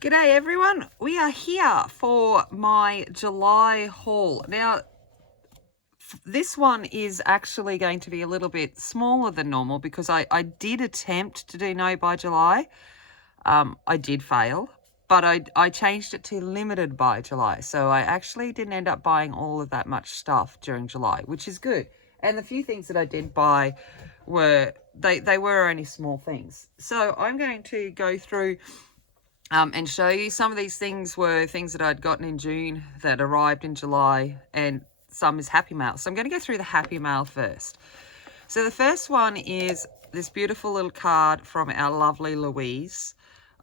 G'day everyone, we are here for my July haul. Now, this one is actually going to be a little bit smaller than normal because I did attempt to do no by July. I did fail, but I changed it to limited by July. So I actually didn't end up buying all of that much stuff during July, which is good. And the few things that I did buy were, they were only small things. So I'm going to go through and show you. Some of these things were things that I'd gotten in June that arrived in July, and some is Happy Mail. So I'm going to go through the Happy Mail first. So the first one is this beautiful little card from our lovely Louise.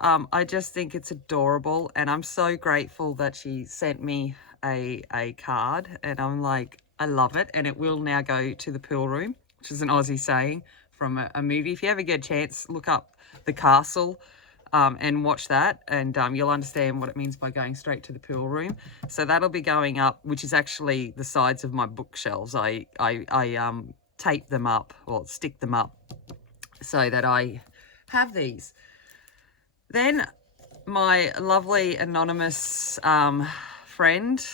I just think it's adorable, and I'm so grateful that she sent me a card, and I'm like, I love it, and it will now go to the pool room, which is an Aussie saying from a movie. If you ever get a chance, look up The Castle and watch that, and you'll understand what it means by going straight to the pool room. So that'll be going up, which is actually the sides of my bookshelves. I tape them up or stick them up so that I have these. Then my lovely anonymous friend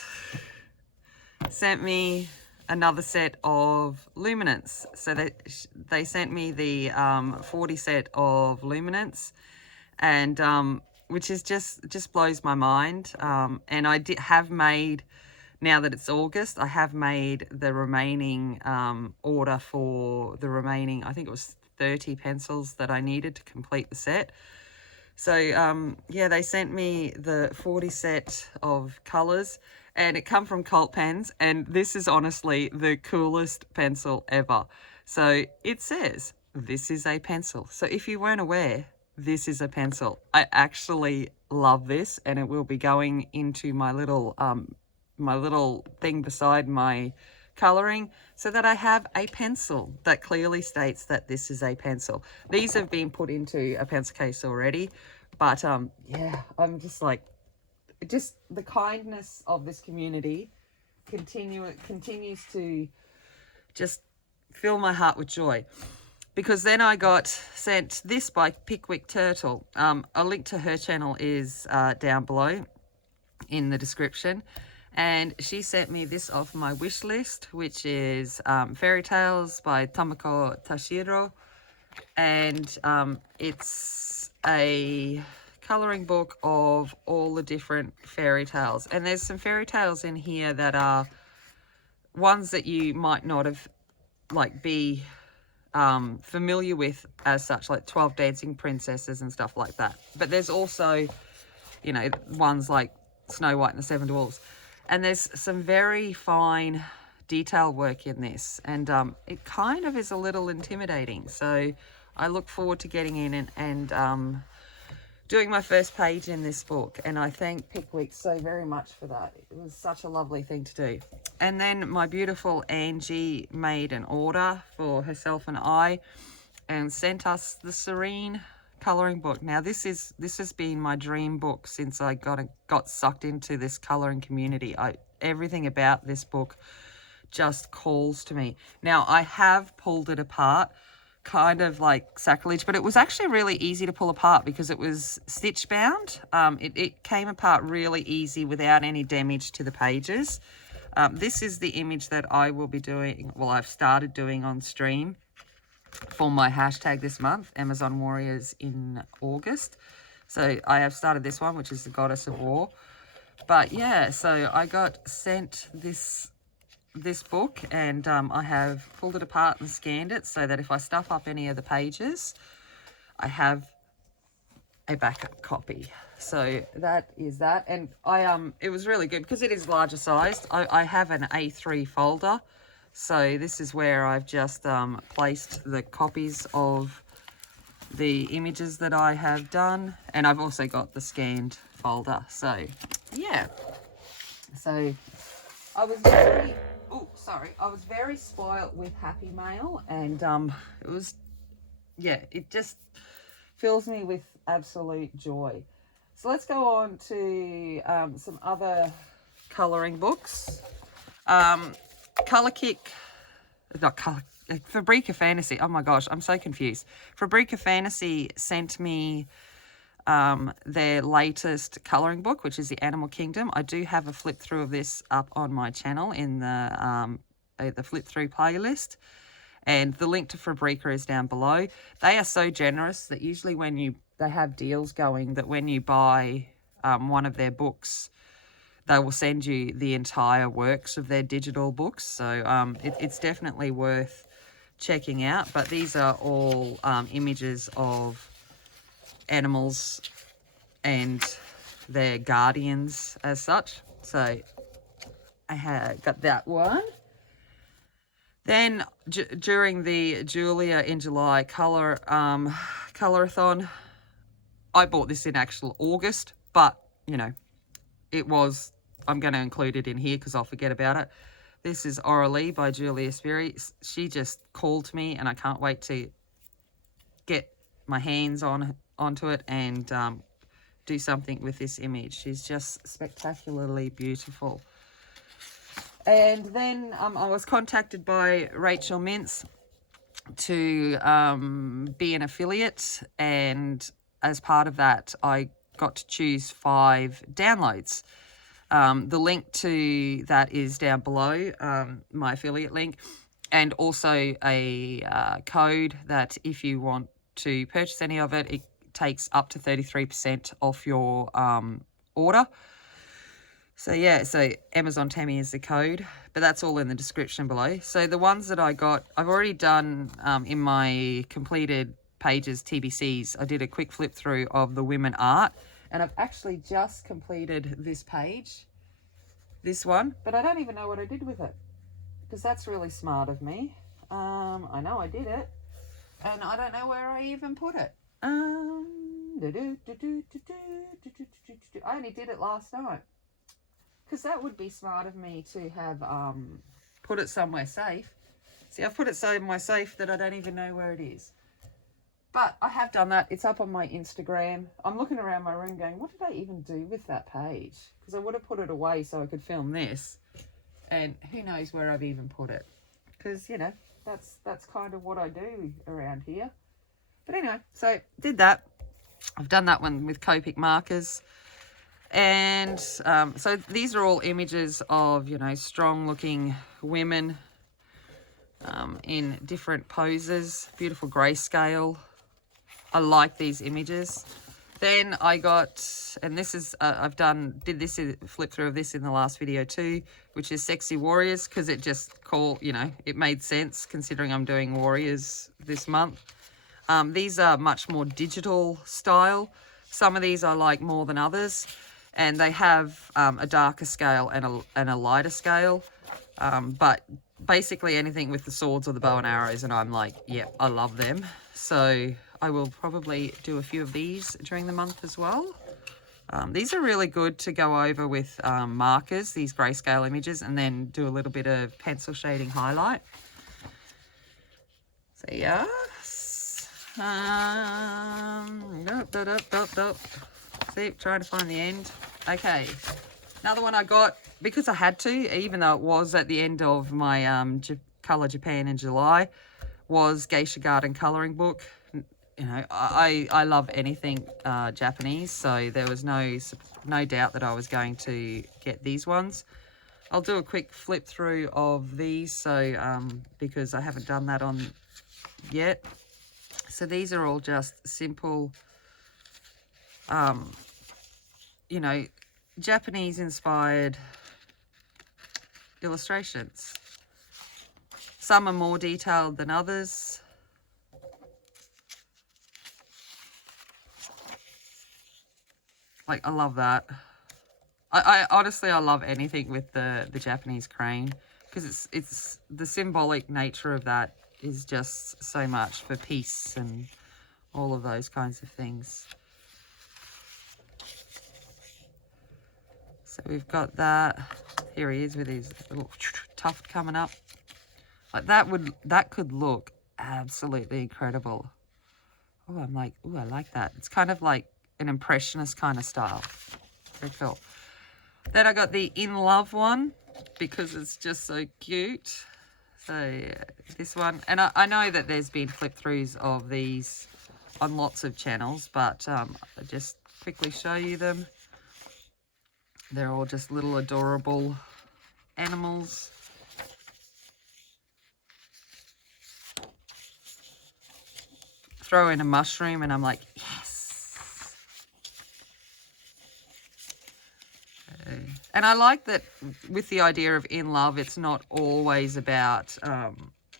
sent me another set of luminance. So they sent me the 40 set of luminance, and which is just blows my mind. And I have made, now that it's August, I have made the remaining order for the remaining, I think it was 30 pencils that I needed to complete the set. So yeah, they sent me the 40 set of colours, and it come from Cult Pens, and this is honestly the coolest pencil ever. So it says, this is a pencil. So if you weren't aware, this is a pencil. I actually love this, and it will be going into my little thing beside my colouring, so that I have a pencil that clearly states that this is a pencil. These have been put into a pencil case already, but yeah, I'm just like, just the kindness of this community continues to just fill my heart with joy. Because then I got sent this by Pickwick Turtle. A link to her channel is down below in the description. And she sent me this off my wish list, which is Fairy Tales by Tamako Tashiro. And it's a colouring book of all the different fairy tales. And there's some fairy tales in here that are ones that you might not have be familiar with as such, like 12 Dancing Princesses and stuff like that. But there's also, you know, ones like Snow White and the Seven Dwarfs. And there's some very fine detail work in this, and it kind of is a little intimidating. So I look forward to getting in and doing my first page in this book, and I thank Pickwick so very much for that. It was such a lovely thing to do. And then my beautiful Angie made an order for herself and I, and sent us the Serene colouring book. Now this has been my dream book since I got sucked into this colouring community. Everything about this book just calls to me. Now I have pulled it apart, kind of like sacrilege, but it was actually really easy to pull apart because it was stitch bound. It came apart really easy without any damage to the pages. This is the image that I will be doing, well, I've started doing on stream for my hashtag this month, Amazon Warriors in August. So I have started this one, which is the Goddess of War. But yeah, so I got sent this book, and I have pulled it apart and scanned it so that if I stuff up any of the pages, I have a backup copy. So that is that. And it was really good because it is larger sized. I have an A3 folder, so this is where I've just placed the copies of the images that I have done, and I've also got the scanned folder. So yeah, so I was very spoiled with Happy Mail, and it was, yeah, it just fills me with absolute joy. So let's go on to some other colouring books. Fabrika Fantasy. Oh my gosh, I'm so confused. Fabrika Fantasy sent me their latest colouring book, which is the Animal Kingdom. I do have a flip through of this up on my channel in the flip through playlist. And the link to Fabrika is down below. They are so generous that usually they have deals going that when you buy one of their books, they will send you the entire works of their digital books. So it's definitely worth checking out. But these are all images of animals and their guardians as such. So I got that one. Then during the Julia in July colorathon, I bought this in actual August, but you know, I'm going to include it in here because I'll forget about it. This is Aurelie by Julia Sperry. She just called me and I can't wait to get my hands onto it and do something with this image. She's just spectacularly beautiful. And then I was contacted by Rachel Mintz to be an affiliate, and as part of that I got to choose 5 downloads. The link to that is down below, my affiliate link, and also a code that if you want to purchase any of it, it takes up to 33% off your order. So yeah, so Amazon Tammy is the code, but that's all in the description below. So the ones that I got, I've already done in my completed pages, TBCs, I did a quick flip through of the women art, and I've actually just completed this page, this one, but I don't even know what I did with it, because that's really smart of me. I know I did it, and I don't know where I even put it. I only did it last night. Because that would be smart of me to have put it somewhere safe. See, I've put it somewhere safe that I don't even know where it is. But I have done that. It's up on my Instagram. I'm looking around my room going, what did I even do with that page? Because I would have put it away so I could film this. And who knows where I've even put it. Because, you know, that's kind of what I do around here. But anyway, so did that. I've done that one with Copic markers. And so these are all images of, you know, strong looking women in different poses, beautiful grayscale. I like these images. Then I got, and this is, did this flip through of this in the last video too, which is Sexy Warriors, because it just it made sense considering I'm doing Warriors this month. These are much more digital style. Some of these I like more than others. And they have a darker scale and a lighter scale. But basically anything with the swords or the bow and arrows, and I'm like, yeah, I love them. So I will probably do a few of these during the month as well. These are really good to go over with markers, these grayscale images, and then do a little bit of pencil shading highlight. So yeah. See, trying to find the end. Okay, another one I got because I had to, even though it was at the end of my Colour Japan in July, was Geisha Garden colouring book. You know, I love anything Japanese, so there was no doubt that I was going to get these ones. I'll do a quick flip through of these, so because I haven't done that on yet. So these are all just simple, you know, Japanese inspired illustrations. Some are more detailed than others. Like, I love that. I honestly, I love anything with the Japanese crane, because it's the symbolic nature of that is just so much for peace and all of those kinds of things. So we've got that. Here he is with his little tuft coming up. Like that could look absolutely incredible. Oh, I'm like, oh, I like that. It's kind of like an impressionist kind of style. Very cool. Then I got the In Love one because it's just so cute. So yeah, this one, and I know that there's been flip throughs of these on lots of channels, but I'll just quickly show you them. They're all just little adorable animals. Throw in a mushroom and I'm like, yes. Okay. And I like that with the idea of in love, it's not always about,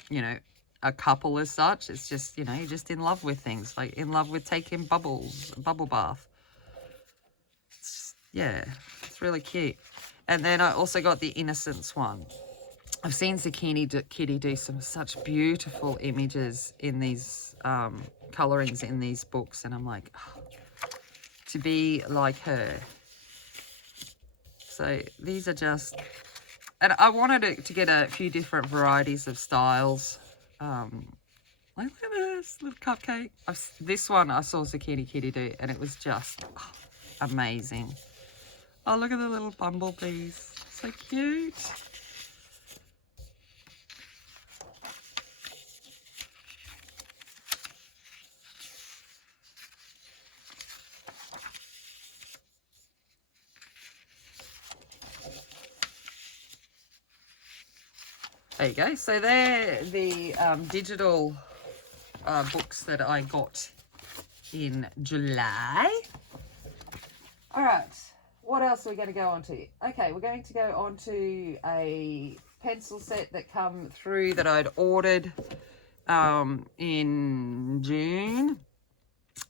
you know, a couple as such. It's just, you know, you're just in love with things, like in love with taking bubbles, a bubble bath. Yeah, it's really cute. And then I also got the Innocence one. I've seen Zucchini Kitty do such beautiful images in these colorings in these books, and I'm like, oh, to be like her. So these are just, and I wanted to get a few different varieties of styles. Like, look at this little cupcake. This one I saw Zucchini Kitty do, and it was just amazing. Oh, look at the little bumblebees. So cute. There you go. So they're the digital books that I got in July. All right. What else are we going to go on to? Okay, we're going to go on to a pencil set that come through that I'd ordered in June,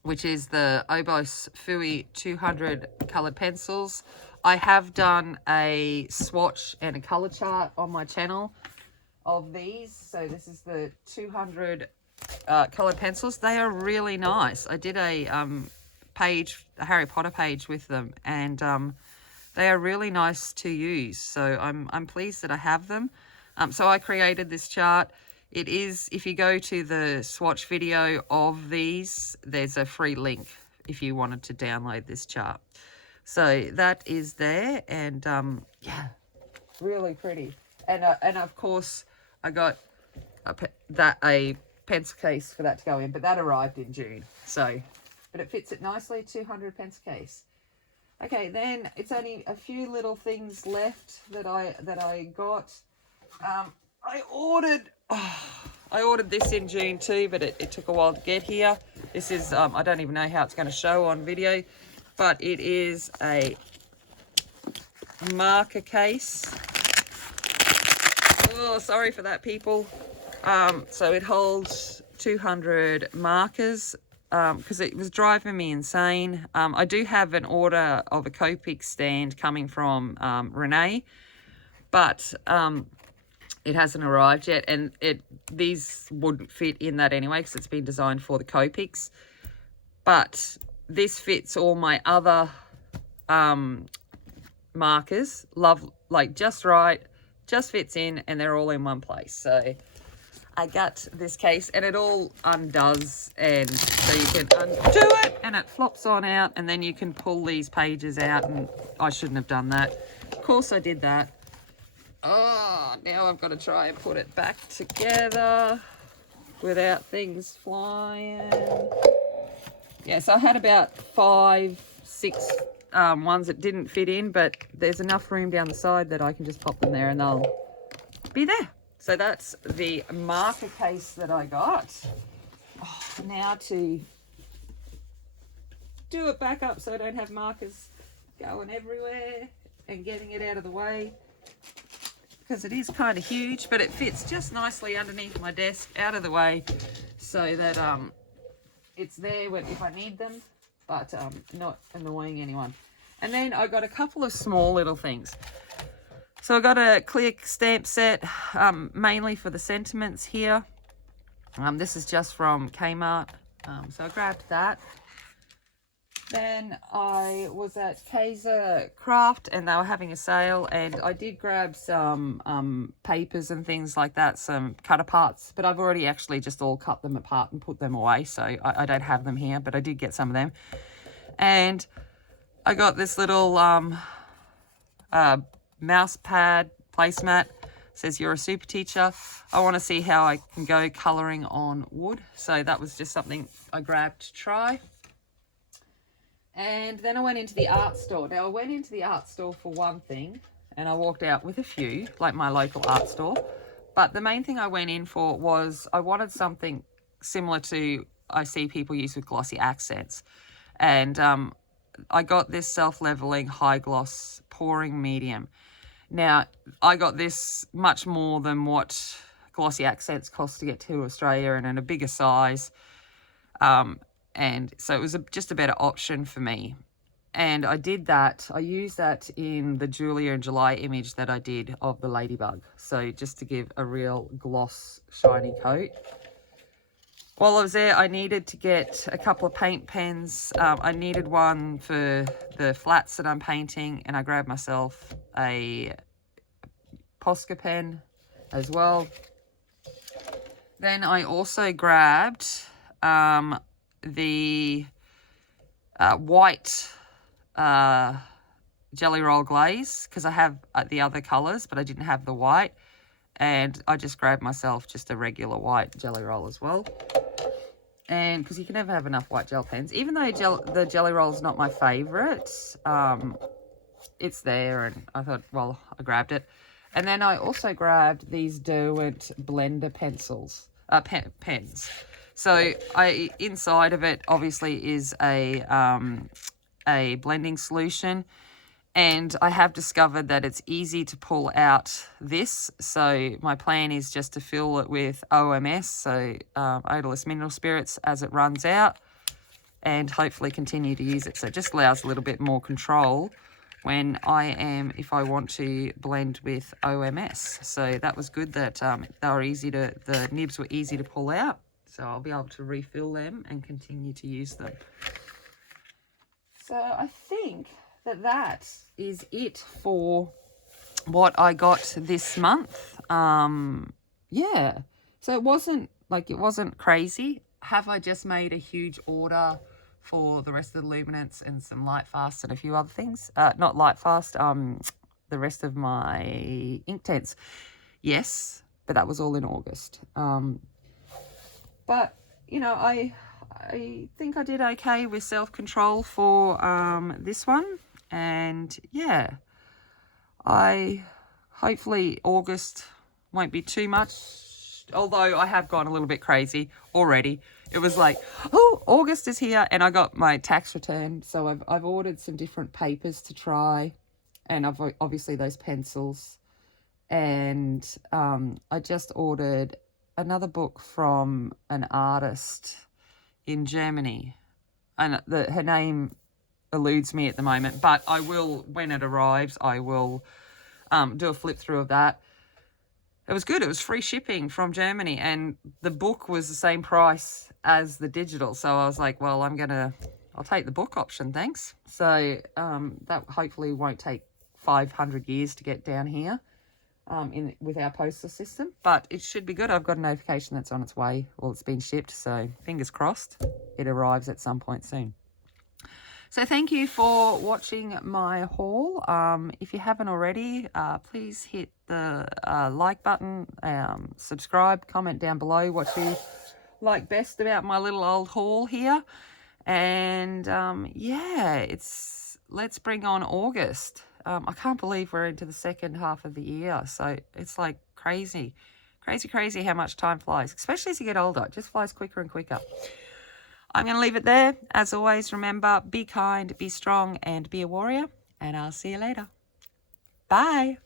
which is the Oboz Fuui 200 coloured pencils. I have done a swatch and a colour chart on my channel of these. So this is the 200 coloured pencils. They are really nice. I did a Harry Potter page with them, and they are really nice to use. So I'm pleased that I have them. So I created this chart. It is, if you go to the swatch video of these, there's a free link if you wanted to download this chart. So that is there, and yeah, really pretty. And of course I got a pencil case for that to go in, but that arrived in June. So, but it fits it nicely, 200 pencil case. Okay, then it's only a few little things left that I got. I ordered this in June too, but it took a while to get here. This is, I don't even know how it's going to show on video, but it is a marker case. Oh, sorry for that, people. So it holds 200 markers because it was driving me insane. I do have an order of a Copic stand coming from Renee, but it hasn't arrived yet, and these wouldn't fit in that anyway because it's been designed for the Copics. But this fits all my other markers, like just right, just fits in, and they're all in one place. So I got this case, and it all undoes, and so you can undo it and it flops on out, and then you can pull these pages out, and I shouldn't have done that. Of course I did that. Oh, now I've got to try and put it back together without things flying. Yeah, so I had about 5, 6 ones that didn't fit in, but there's enough room down the side that I can just pop them there and they'll be there. So that's the marker case that I got. Oh, now to do it back up so I don't have markers going everywhere and getting it out of the way, because it is kind of huge, but it fits just nicely underneath my desk, out of the way, so that it's there if I need them, but not annoying anyone. And then I got a couple of small little things. So I got a clear stamp set, mainly for the sentiments here. This is just from Kmart, so I grabbed that. Then I was at Kaiser Craft, and they were having a sale, and I did grab some papers and things like that, some cut aparts, but I've already actually just all cut them apart and put them away, so I don't have them here, but I did get some of them. And I got this little mouse pad placemat says you're a super teacher. I want to see how I can go colouring on wood. So that was just something I grabbed to try. And then I went into the art store. Now I went into the art store for one thing, and I walked out with a few, like my local art store. But the main thing I went in for was I wanted something similar to I see people use with glossy accents. And I got this self-leveling high gloss pouring medium. Now, I got this much more than what glossy accents cost to get to Australia, and in a bigger size. And so it was just a better option for me. And I did that. I used that in the Julia and July image that I did of the ladybug. So just to give a real gloss, shiny coat. While I was there, I needed to get a couple of paint pens. I needed one for the flats that I'm painting, and I grabbed myself a Posca pen as well. Then I also grabbed the white jelly roll glaze, because I have the other colours, but I didn't have the white. And I just grabbed myself just a regular white jelly roll as well. And because you can never have enough white gel pens, even though the jelly roll is not my favourite, it's there, and I thought, well, I grabbed it. And then I also grabbed these Derwent blender pencils, pens. So inside of it obviously is a blending solution, and I have discovered that it's easy to pull out this. So my plan is just to fill it with OMS, so odorless mineral spirits, as it runs out, and hopefully continue to use it. So it just allows a little bit more control when if I want to blend with OMS. So that was good that the nibs were easy to pull out. So I'll be able to refill them and continue to use them. So I think that is it for what I got this month. Yeah. So it wasn't crazy. Have I just made a huge order for the rest of the luminance and some light fast and a few other things? Not light fast, the rest of my ink tents. Yes, but that was all in August. But, you know, I think I did okay with self-control for this one. And, yeah, hopefully August won't be too much, although I have gone a little bit crazy already. It was like, oh, August is here, and I got my tax return. So I've ordered some different papers to try, and I've obviously those pencils. And I just ordered another book from an artist in Germany, and her name eludes me at the moment, but I will, when it arrives, I will do a flip through of that. It was good. It was free shipping from Germany, and the book was the same price as the digital. So I was like, well, I'll take the book option, thanks. So that hopefully won't take 500 years to get down here with our postal system, but it should be good. I've got a notification that's on its way. Well, it's been shipped, so fingers crossed it arrives at some point soon. So thank you for watching my haul. If you haven't already, please hit the like button, subscribe, comment down below what you like best about my little old haul here. And yeah, let's bring on August. I can't believe we're into the second half of the year. So it's like crazy how much time flies, especially as you get older. It just flies quicker and quicker. I'm going to leave it there. As always, remember, be kind, be strong, and be a warrior. And I'll see you later. Bye.